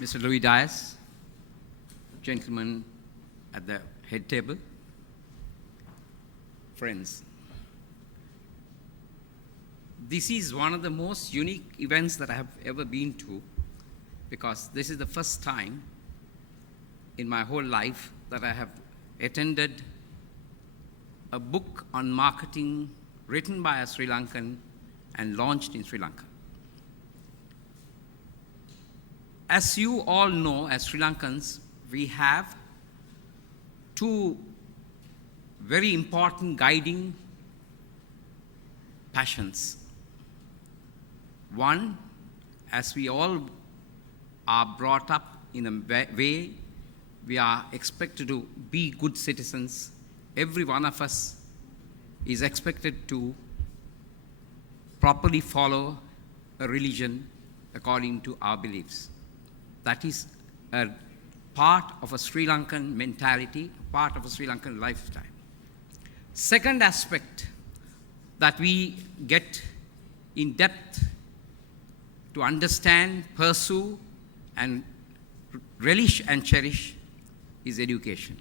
Mr. Louis Dias, gentlemen at the head table, friends. This is one of the most unique events that I have ever been to, because this is the first time in my whole life that I have attended a book on marketing written by a Sri Lankan and launched in Sri Lanka. As you all know, as Sri Lankans, we have two very important guiding passions. One, as we all are brought up in a way, we are expected to be good citizens. Every one of us is expected to properly follow a religion according to our beliefs. That is a part of a Sri Lankan mentality, part of a Sri Lankan lifestyle. Second aspect that we get in depth to understand, pursue, and relish and cherish is education.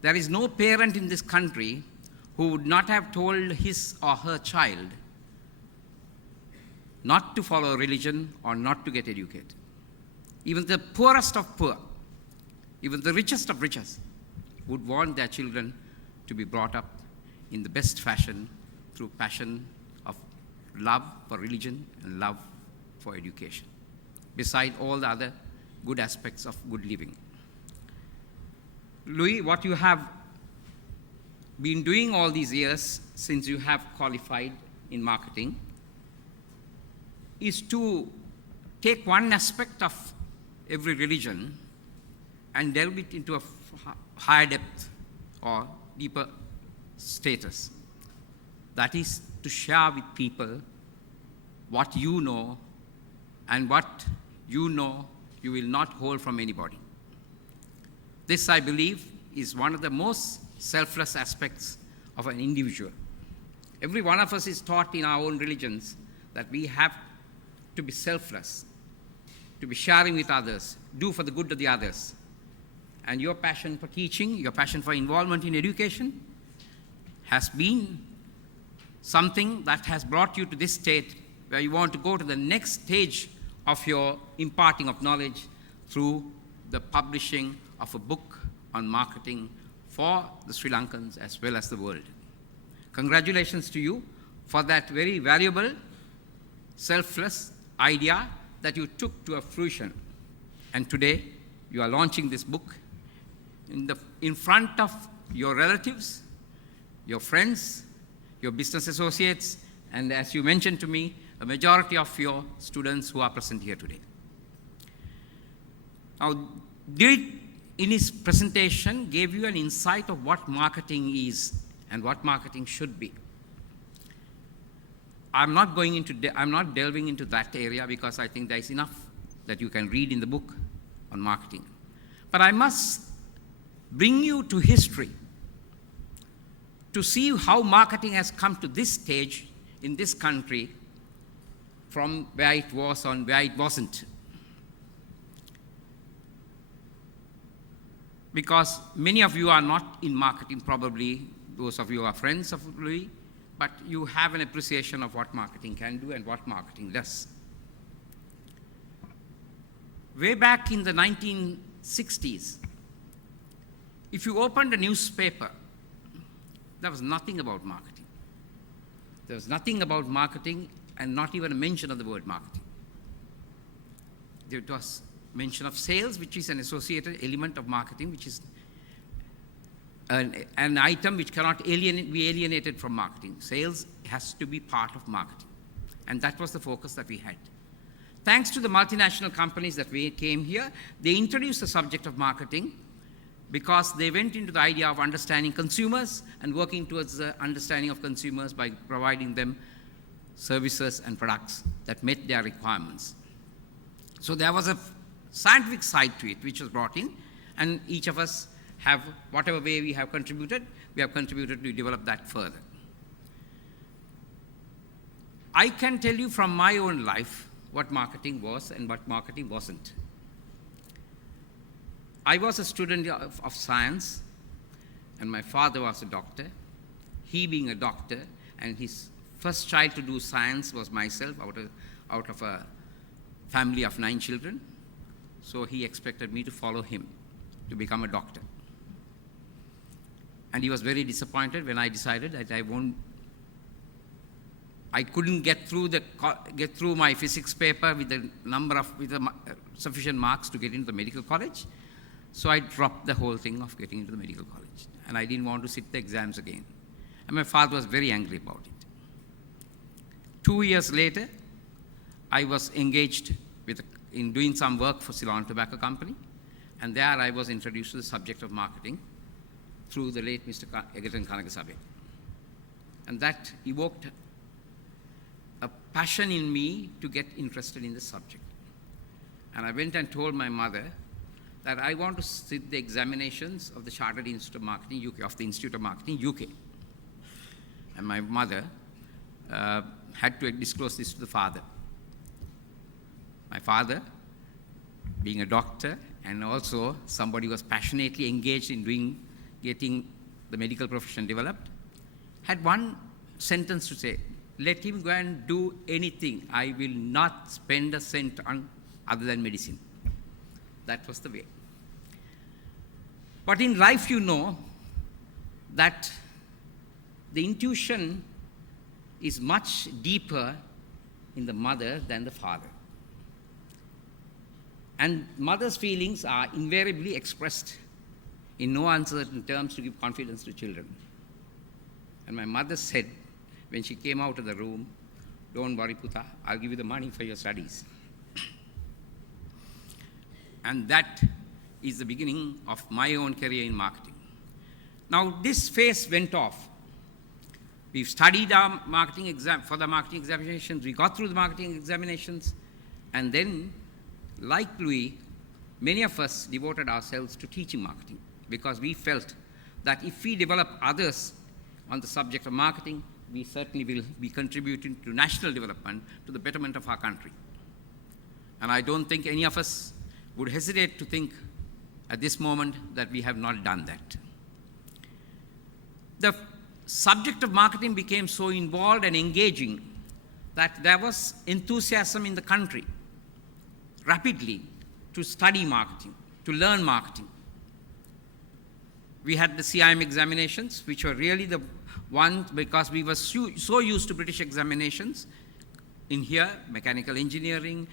There is no parent in this country who would not have told his or her child not to follow a religion or not to get educated. Even the poorest of poor, even the richest of richest, would want their children to be brought up in the best fashion through passion of love for religion and love for education, beside all the other good aspects of good living. Louis, what you have been doing all these years since you have qualified in marketing is to take one aspect of every religion and delve it into a higher depth or deeper status. That is to share with people what you know, and what you know you will not hold from anybody. This, I believe, is one of the most selfless aspects of an individual. Every one of us is taught in our own religions that we have to be selfless, to be sharing with others, do for the good of the others. And your passion for teaching, your passion for involvement in education has been something that has brought you to this state where you want to go to the next stage of your imparting of knowledge through the publishing of a book on marketing for the Sri Lankans as well as the world. Congratulations to you for that very valuable, selfless idea that you took to a fruition. And today, you are launching this book in front of your relatives, your friends, your business associates, and as you mentioned to me, a majority of your students who are present here today. Now, Dirit, in his presentation, gave you an insight of what marketing is and what marketing should be. I'm not delving into that area because I think there is enough that you can read in the book on marketing. But I must bring you to history to see how marketing has come to this stage in this country from where it was and where it wasn't. Because many of you are not in marketing, probably those of you who are friends of Louis, but you have an appreciation of what marketing can do and what marketing does. Way back in the 1960s, if you opened a newspaper, there was nothing about marketing. There was nothing about marketing and not even a mention of the word marketing. There was mention of sales, which is an associated element of marketing, which is an item which cannot be alienated from marketing. Sales has to be part of marketing. And that was the focus that we had. Thanks to the multinational companies that came here, they introduced the subject of marketing because they went into the idea of understanding consumers and working towards the understanding of consumers by providing them services and products that met their requirements. So there was a scientific side to it which was brought in, and each of us have, whatever way we have contributed to develop that further. I can tell you from my own life what marketing was and what marketing wasn't. I was a student of science, and my father was a doctor. He being a doctor, and his first child to do science was myself out of a family of 9 children. So he expected me to follow him to become a doctor. And he was very disappointed when I decided that I couldn't get through my physics paper with sufficient marks to get into the medical college. So I dropped the whole thing of getting into the medical college. And I didn't want to sit the exams again. And my father was very angry about it. 2 years later, I was engaged in doing some work for Ceylon Tobacco Company. And there I was introduced to the subject of marketing through the late Mr. Egerton Kanagasabe. And that evoked a passion in me to get interested in the subject. And I went and told my mother that I want to sit the examinations of the Chartered Institute of Marketing UK, of the Institute of Marketing UK. And my mother had to disclose this to the father. My father, being a doctor and also somebody who was passionately engaged in getting the medical profession developed, had one sentence to say: let him go and do anything. I will not spend a cent on other than medicine. That was the way. But in life, you know that the intuition is much deeper in the mother than the father. And mother's feelings are invariably expressed in no uncertain terms to give confidence to children. And my mother said, when she came out of the room, "Don't worry, Puta, I'll give you the money for your studies." And that is the beginning of my own career in marketing. Now, this phase went off. We've studied our marketing exam for the marketing examinations. We got through the marketing examinations. And then, like Louis, many of us devoted ourselves to teaching marketing because we felt that if we develop others on the subject of marketing, we certainly will be contributing to national development, to the betterment of our country. And I don't think any of us would hesitate to think at this moment that we have not done that. The subject of marketing became so involved and engaging that there was enthusiasm in the country rapidly to study marketing, to learn marketing. We had the CIM examinations, which were really the ones because we were so used to British examinations in here, mechanical engineering,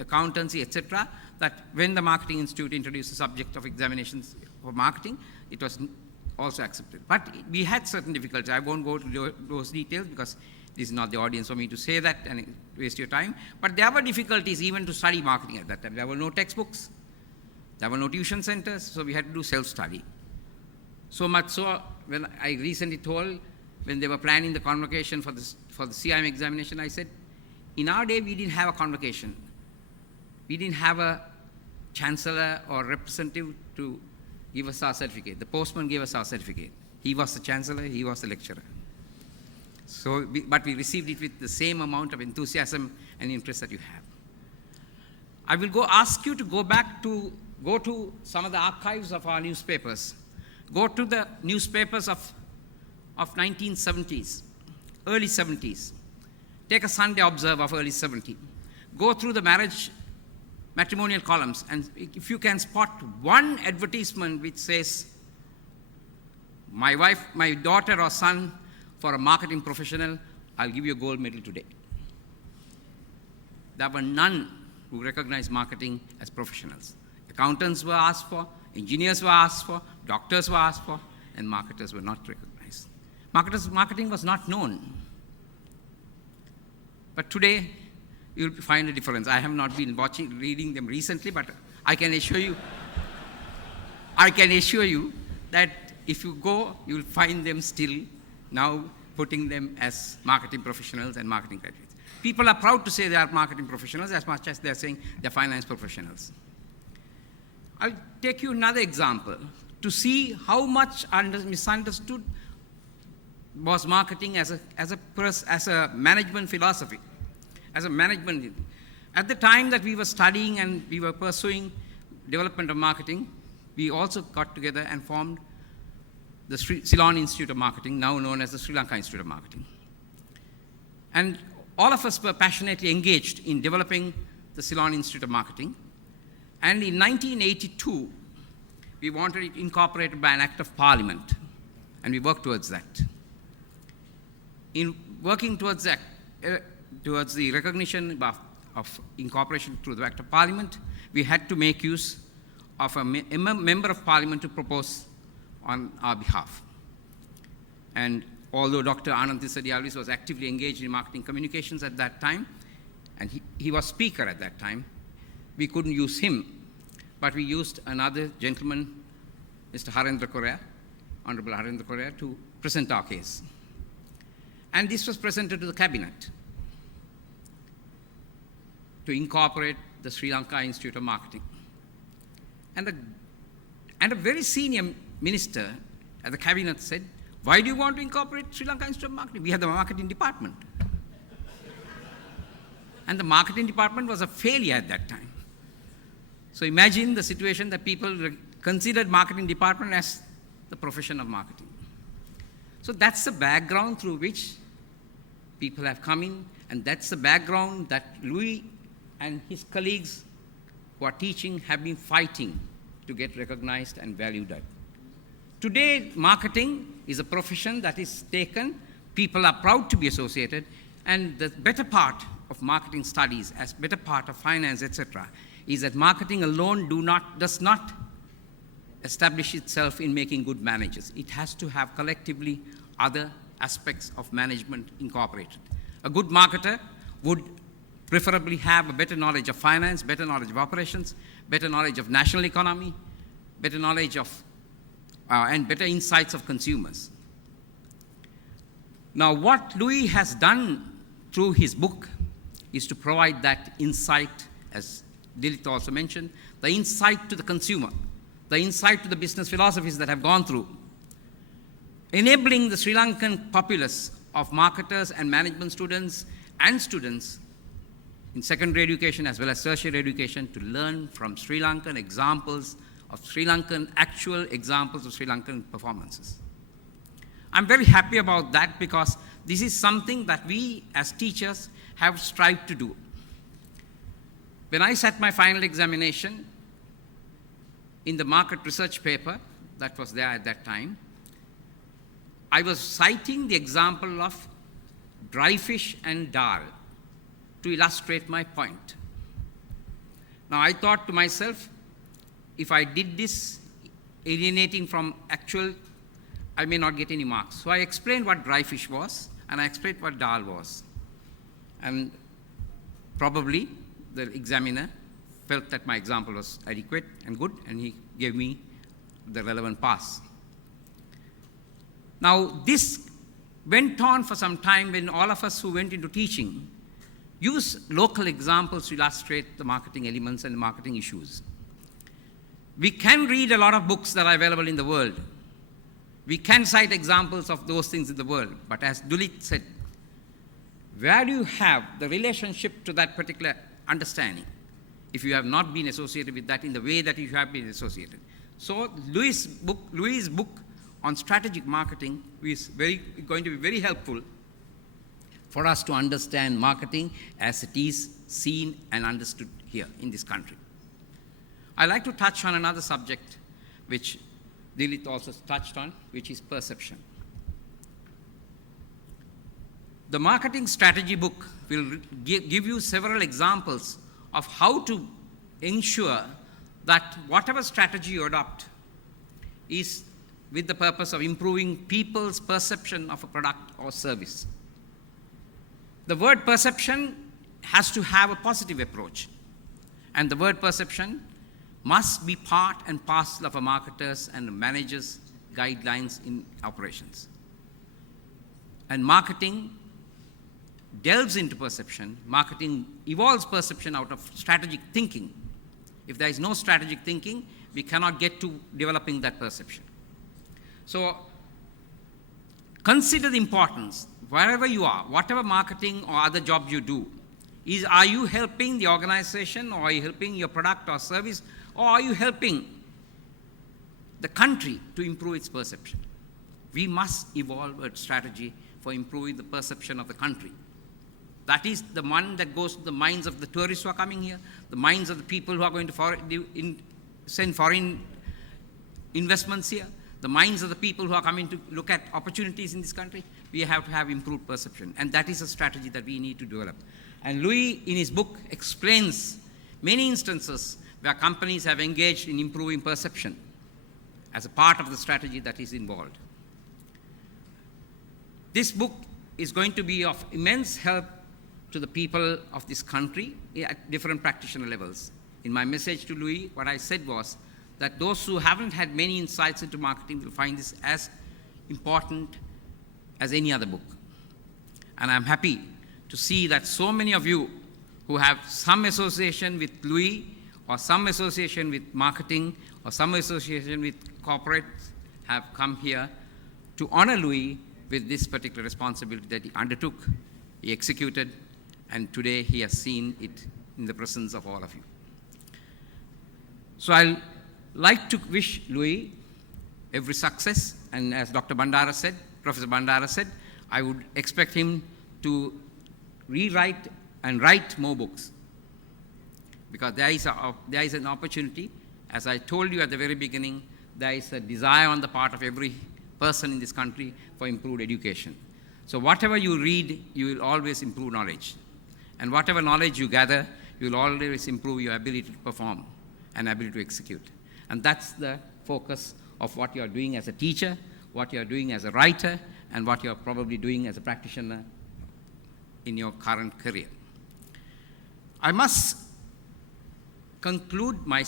accountancy, etc., that when the Marketing Institute introduced the subject of examinations for marketing, it was also accepted. But we had certain difficulties. I won't go to those details because this is not the audience for me to say that and waste your time. But there were difficulties even to study marketing at that time. There were no textbooks. There were no tuition centers, so we had to do self-study. So much so, when I recently told, when they were planning the convocation for the CIM examination, I said, in our day, we didn't have a convocation. We didn't have a chancellor or representative to give us our certificate. The postman gave us our certificate. He was the chancellor, he was the lecturer. So, but we received it with the same amount of enthusiasm and interest that you have. I will ask you to go to some of the archives of our newspapers. Go to the newspapers of 1970s, early 70s. Take a Sunday Observer of early 70s. Go through the matrimonial columns, and if you can spot one advertisement which says, my wife, my daughter or son for a marketing professional, I'll give you a gold medal today. There were none who recognized marketing as professionals. Accountants were asked for, engineers were asked for, doctors were asked for, and marketers were not recognized. Marketing was not known. But today, you'll find a difference. I have not been reading them recently, but I can assure you that if you go, you'll find them still now putting them as marketing professionals and marketing graduates. People are proud to say they are marketing professionals as much as they're saying they're finance professionals. I'll take you another example to see how much misunderstood was marketing as a management philosophy. As a management, at the time that we were studying and we were pursuing development of marketing, we also got together and formed the Ceylon Institute of Marketing, now known as the Sri Lanka Institute of Marketing. And all of us were passionately engaged in developing the Ceylon Institute of Marketing. And in 1982, we wanted it incorporated by an act of parliament, and we worked towards that. In working towards that, towards the recognition of incorporation through the act of parliament, we had to make use of a member of parliament to propose on our behalf. And although Dr. Anand Tisadialis was actively engaged in marketing communications at that time, and he was speaker at that time, we couldn't use him, but we used another gentleman, Mr. Harendra Korea, Honorable Harendra Korea, to present our case. And this was presented to the cabinet to incorporate the Sri Lanka Institute of Marketing. And a very senior minister at the cabinet said, "Why do you want to incorporate Sri Lanka Institute of Marketing? We have the marketing department." And the marketing department was a failure at that time. So imagine the situation that people considered marketing department as the profession of marketing. So that's the background through which people have come in, and that's the background that Louis and his colleagues who are teaching have been fighting to get recognized and valued at. Today, marketing is a profession that is taken, people are proud to be associated, and the better part of marketing studies, as better part of finance, etc., is that marketing alone does not establish itself in making good managers. It has to have collectively other aspects of management incorporated. A good marketer would preferably have a better knowledge of finance, better knowledge of operations, better knowledge of national economy, better knowledge of and better insights of consumers. Now, what Louis has done through his book is to provide that insight, as Dilith also mentioned, the insight to the consumer, the insight to the business philosophies that have gone through, enabling the Sri Lankan populace of marketers and management students and students in secondary education as well as tertiary education to learn from Sri Lankan examples of Sri Lankan, actual examples of Sri Lankan performances. I'm very happy about that because this is something that we as teachers have strived to do. When I sat my final examination in the market research paper that was there at that time, I was citing the example of dry fish and dal to illustrate my point. Now, I thought to myself, if I did this alienating from actual, I may not get any marks. So I explained what dry fish was, and I explained what dal was. And probably the examiner felt that my example was adequate and good, and he gave me the relevant pass. Now, this went on for some time when all of us who went into teaching used local examples to illustrate the marketing elements and the marketing issues. We can read a lot of books that are available in the world. We can cite examples of those things in the world. But as Dilith said, where do you have the relationship to that particular understanding if you have not been associated with that in the way that you have been associated? So Louis' book on strategic marketing is going to be very helpful for us to understand marketing as it is seen and understood here in this country. I'd like to touch on another subject which Dilith also touched on, which is perception. The marketing strategy book will give you several examples of how to ensure that whatever strategy you adopt is with the purpose of improving people's perception of a product or service. The word perception has to have a positive approach, and the word perception must be part and parcel of a marketer's and a manager's guidelines in operations. And marketing delves into perception. Marketing evolves perception out of strategic thinking. If there is no strategic thinking, we cannot get to developing that perception. So consider the importance, wherever you are, whatever marketing or other jobs you do, are you helping the organization, or are you helping your product or service, or are you helping the country to improve its perception. We must evolve a strategy for improving the perception of the country. That is the one that goes to the minds of the tourists who are coming here, the minds of the people who are going to send foreign investments here, the minds of the people who are coming to look at opportunities in this country. We have to have improved perception, and that is a strategy that we need to develop. And Louis, in his book, explains many instances where companies have engaged in improving perception as a part of the strategy that is involved. This book is going to be of immense help to the people of this country at different practitioner levels. In my message to Louis, what I said was that those who haven't had many insights into marketing will find this as important as any other book. And I'm happy to see that so many of you who have some association with Louis, or some association with marketing, or some association with corporate, have come here to honor Louis with this particular responsibility that he undertook, he executed, and today he has seen it in the presence of all of you. So I'll like to wish Louis every success, and as Dr. Bandara said, Professor Bandara said, I would expect him to rewrite and write more books, because there is an opportunity. As I told you at the very beginning, there is a desire on the part of every person in this country for improved education. So whatever you read, you will always improve knowledge. And whatever knowledge you gather, you will always improve your ability to perform and ability to execute. And that's the focus of what you are doing as a teacher, what you are doing as a writer, and what you are probably doing as a practitioner in your current career. I must conclude my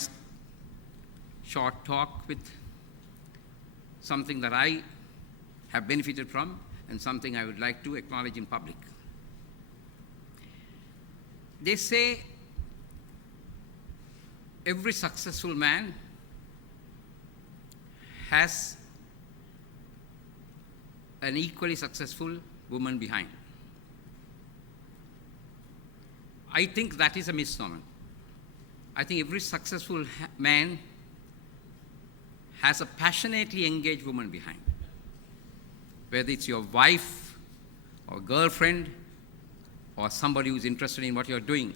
short talk with something that I have benefited from and something I would like to acknowledge in public. They say every successful man has an equally successful woman behind. I think that is a misnomer. I think every successful man has a passionately engaged woman behind. Whether it's your wife or girlfriend or somebody who's interested in what you're doing.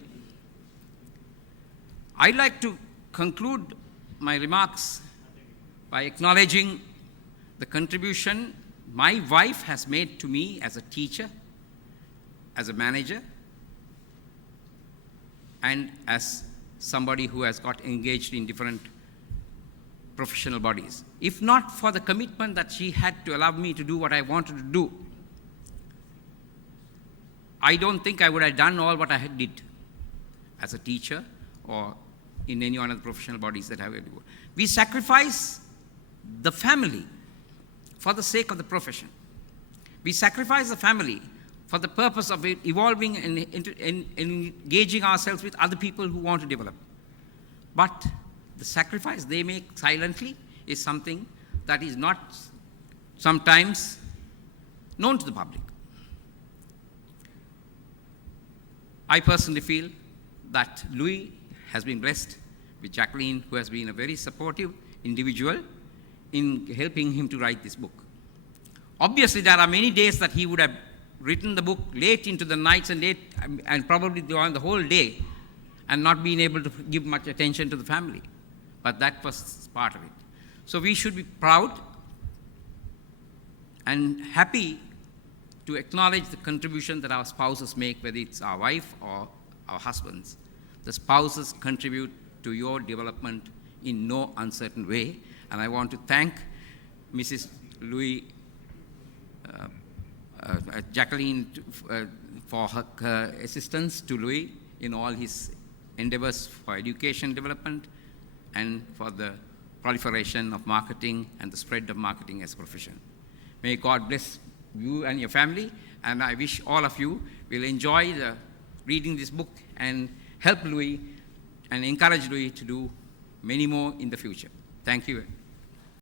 I'd like to conclude my remarks by acknowledging the contribution my wife has made to me as a teacher, as a manager, and as somebody who has got engaged in different professional bodies. If not for the commitment that she had to allow me to do what I wanted to do, I don't think I would have done all what I did as a teacher or in any one of the professional bodies that I have. We sacrifice the family for the sake of the profession. We sacrifice the family for the purpose of evolving and engaging ourselves with other people who want to develop. But the sacrifice they make silently is something that is not sometimes known to the public. I personally feel that Louis has been blessed with Jacqueline, who has been a very supportive individual in helping him to write this book. Obviously, there are many days that he would have written the book late into the nights and probably on the whole day and not been able to give much attention to the family. But that was part of it. So we should be proud and happy to acknowledge the contribution that our spouses make, whether it's our wife or our husbands. The spouses contribute to your development in no uncertain way. And I want to thank Mrs. Louis, Jacqueline for her assistance to Louis in all his endeavors for education development and for the proliferation of marketing and the spread of marketing as a profession. May God bless you and your family, and I wish all of you will enjoy reading this book and help Louis and encourage Louis to do many more in the future. Thank you.